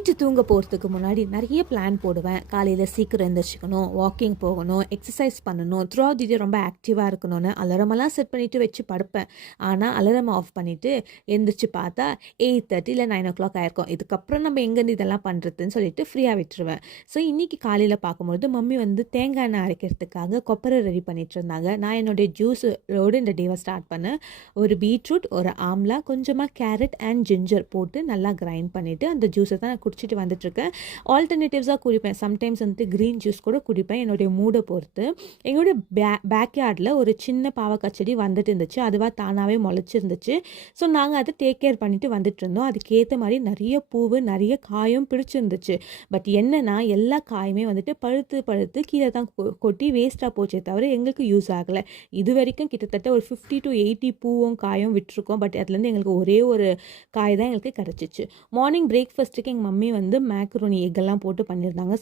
Night தூங்க போகிறதுக்கு முன்னாடி நிறைய பிளான் போடுவேன். காலையில் சீக்கிரம் எழுந்திரிச்சிக்கணும், வாக்கிங் போகணும், எக்ஸசைஸ் பண்ணணும், த்ரூ அவுட் தி டே ரொம்ப ஆக்டிவாக இருக்கணும்னு அலாரமெல்லாம் செட் பண்ணிவிட்டு வச்சு படுப்பேன். ஆனால் அலாரம் ஆஃப் பண்ணிவிட்டு எழுந்திரிச்சு பார்த்தா 8:30 இல்லை 9 ஆயிருக்கும். இதுக்கப்புறம் நம்ம எங்கேருந்து இதெல்லாம் பண்ணுறதுன்னு சொல்லிட்டு ஃப்ரீயாக விட்டுருவேன். ஸோ இன்றைக்கி காலையில் பார்க்கும்பொழுது மம்மி வந்து தேங்காய் எண்ணெய் அரைக்கிறதுக்காக கொப்பரை ரெடி பண்ணிட்டு இருந்தாங்க. நான் என்னுடைய ஜூஸோடு இந்த டேவை ஸ்டார்ட் பண்ணேன். ஒரு பீட்ரூட், ஒரு ஆம்லா, கொஞ்சமாக கேரட் அண்ட் ஜிஞ்சர் போட்டு நல்லா கிரைண்ட் பண்ணிவிட்டு அந்த ஜூஸை தான் நான் குடிச்சிட்டு வந்துட்டுருக்கேன். ஆல்டர்னேட்டிவ்ஸாக குடிப்பேன். சம்டைம்ஸ் வந்து க்ரீன் ஜூஸ் கூட குடிப்பேன், என்னுடைய மூடை பொறுத்து. எங்களுடைய பேக்யார்டில் ஒரு சின்ன பாவக்காய் செடி வந்துட்டு இருந்துச்சு. அதுவாக தானாகவே முளைச்சிருந்துச்சு. ஸோ நாங்கள் அதை டேக் கேர் பண்ணிட்டு வந்துட்டு இருந்தோம். அதுக்கேற்ற மாதிரி நிறைய பூவு, நிறைய காயும் பிடிச்சிருந்துச்சு. பட் என்னன்னா எல்லா காயுமே வந்துட்டு பழுத்து கீழே தான் கொட்டி வேஸ்ட்டாக போச்சே தவிர எங்களுக்கு யூஸ் ஆகலை. இது வரைக்கும் கிட்டத்தட்ட ஒரு 50 to 80 பூவும் காயும் விட்டுருக்கோம். பட் அதுலேருந்து எங்களுக்கு ஒரே ஒரு காய் தான் எங்களுக்கு கிடச்சிச்சு. மார்னிங் பிரேக்ஃபாஸ்ட்டுக்கு எங்கள் மம்மி வந்து மேக்ரோனி எக்கெல்லாம் போட்டு பண்ணியிருந்தாங்க.